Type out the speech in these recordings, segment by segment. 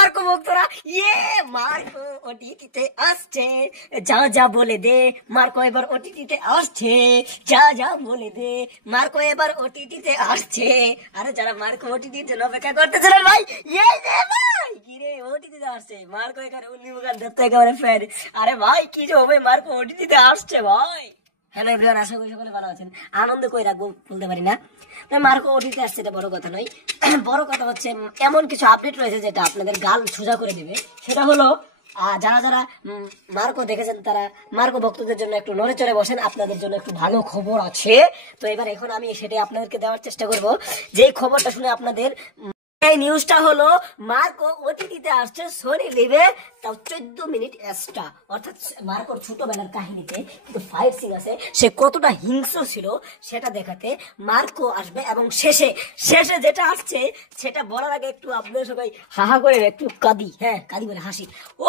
Marco ভক্তরা Marco ওটিটিতে আসছে, যা যা বলে দে মার্কো এবার ওটিটিতে আসছে, যা যা বলে দে মার্কো এবার ওটিটিতে আসছে। আরে যারা মার্কো ওটিটির জন্য অপেক্ষা করতেছিলেন ভাই, ভাই কি রে ওটিটিতে আসছে মার্কো, এখানে উন্নিমুখান দেখতে একেবারে ফ্যান। আরে ভাই কি যে হবে, মার্কো ওটিটিতে আসছে ভাই। হ্যালো এভরিওয়ান, আশা করি সকলে ভালো আছেন। আনন্দ কই রাখবো বলতে পারি না, মার্কো ওটিটিতে আসছে এটা বড় কথা নয়। বড় কথা হচ্ছে এমন কিছু আপডেট রয়েছে যেটা আপনাদের গাল সোজা করে দিবে। সেটা হলো যারা যারা মার্কো দেখেছেন তারা মার্কো ভক্তদের জন্য একটু নড়ে চড়ে বসেন, আপনাদের জন্য একটু ভালো খবর আছে। তো এবার এখন আমি সেটাই আপনাদেরকে দেওয়ার চেষ্টা করব। যে খবরটা শুনে আপনাদের এই নিউজটা হলো মার্কো ওটিটিতে আসছে সোনি লিভে, তাও 14 মিনিট এক্সট্রা। অর্থাৎ মার্কোর ছোটবেলার কাহিনীতে কিন্তু ফাইট সিন আছে, সে কতটা হিংস্র ছিল সেটা দেখাতে মার্কো আসবে। এবং শেষে শেষে যেটা আসছে সেটা বলার আগে একটু আপনাদের সবাই হাহা করে একটু কাঁদি, হ্যাঁ কাঁদি বলে হাসি। ও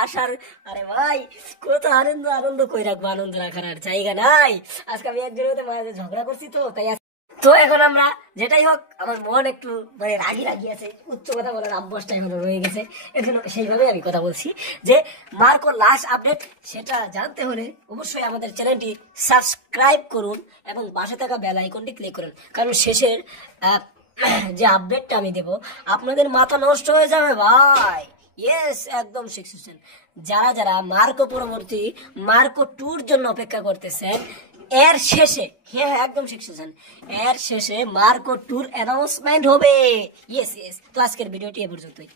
আসার, আরে ভাই কত আনন্দ, আনন্দ কই রাখবো, আনন্দ রাখার আর জায়গা নাই। আজকে আমি একজনের মাঝে ঝগড়া করছি, তো তাই তো এখন আমরা যেটাই হোক, আমার মন একটু মানে রাগি রাগি আছে, উচ্চ কথা বলার অভ্যাসটা এখনো রয়ে গেছে, এজন্য সেইভাবে আমি কথা বলছি। যে মার্কো লাস্ট আপডেট সেটা জানতে হলে অবশ্যই আমাদের চ্যানেলটি সাবস্ক্রাইব করুন এবং পাশে থাকা বেল আইকনটি ক্লিক করুন, কারণ শেষের যে আপডেটটা আমি দেব আপনাদের মাথা নষ্ট হয়ে যাবে ভাই। ইয়েস, একদম 6%। যারা যারা মার্কো পরবর্তী মার্কো টুর জন্য অপেক্ষা করতেছেন, এর শেষে, হ্যাঁ একদম 6%, এর শেষে মার্কো টুর অ্যানাউন্সমেন্ট হবে। Yes yes. তো আজকের ভিডিওটি এ পর্যন্তই।